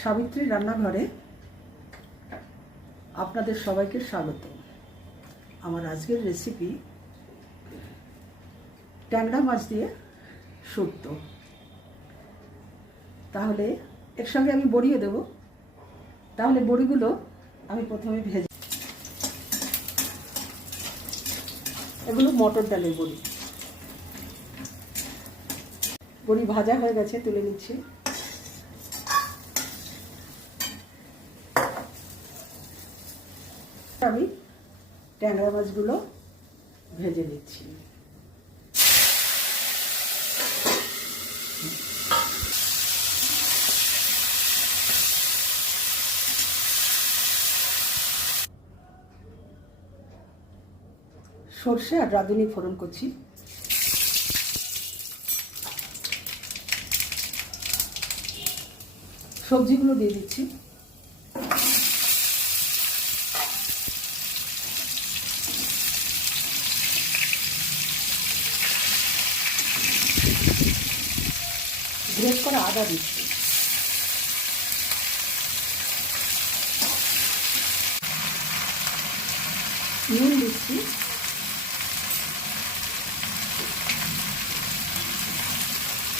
সাবিত্রী রান্নাঘরে আপনাদের সবাইকে স্বাগত। আমার আজকের রেসিপি ট্যাংরা মাছ দিয়ে শুক্তো। তাহলে এর সঙ্গে আমি বড়িও দেব। তাহলে বড়িগুলো আমি প্রথমে ভেজে, এগুলো মটর ডালের বড়ি। বড়ি ভাজা হয়ে গেছে, তুলে নিচ্ছি। আমি ট্যাংরা মাছগুলো ভেজে নিচ্ছি। সর্ষে আর রাঁধুনি ফোড়ন করছি। সবজিগুলো দিয়ে দিচ্ছি। গ্রেট করা আদা দিচ্ছি। নুন দিচ্ছি।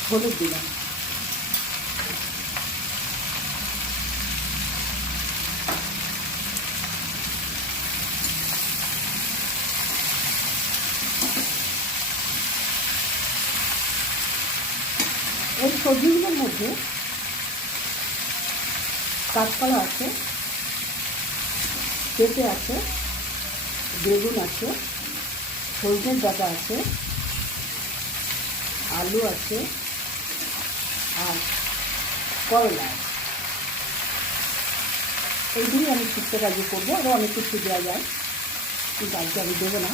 হলুদ দিলাম। এই সবজিগুলোর মধ্যে কাঁচকলা আছে, পেঁপে আছে, বেগুন আছে, সজনের ডাঁটা আছে, আলু আছে আর করলা। এইগুলি আমি শুক্তো কাজে করবো। আরও অনেক কিছু দেওয়া যায়, কিন্তু আজকে আমি দেবো না।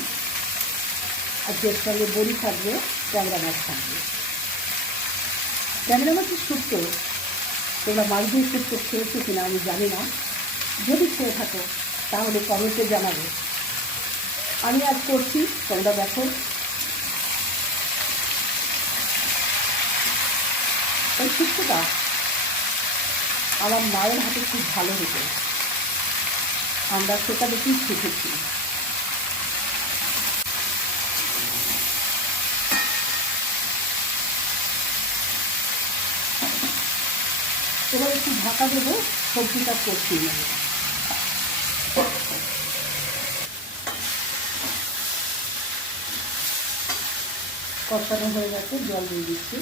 আজকে এর সঙ্গে বড়ি থাকবে, ট্যাংরা মাছ থাকবে। ট্যাংরা মাছের শুক্তো তোমরা মাছ দিয়ে শুক্তো খেয়েছো কিনা আমি জানি না। যদি খেয়ে থাকো তাহলে কমেন্টে জানাবে। আমি আজ করছি, তোমরা দেখো। এই শুক্তোটা আমার মায়ের হাতে খুব ভালো হতো, আমরা সেটা দেখেই শিখেছি। এবার একটু ঢাকা দেবো, সবজিটা করছি না। কষানো হয়ে গেছে, জল দিয়ে দিচ্ছি।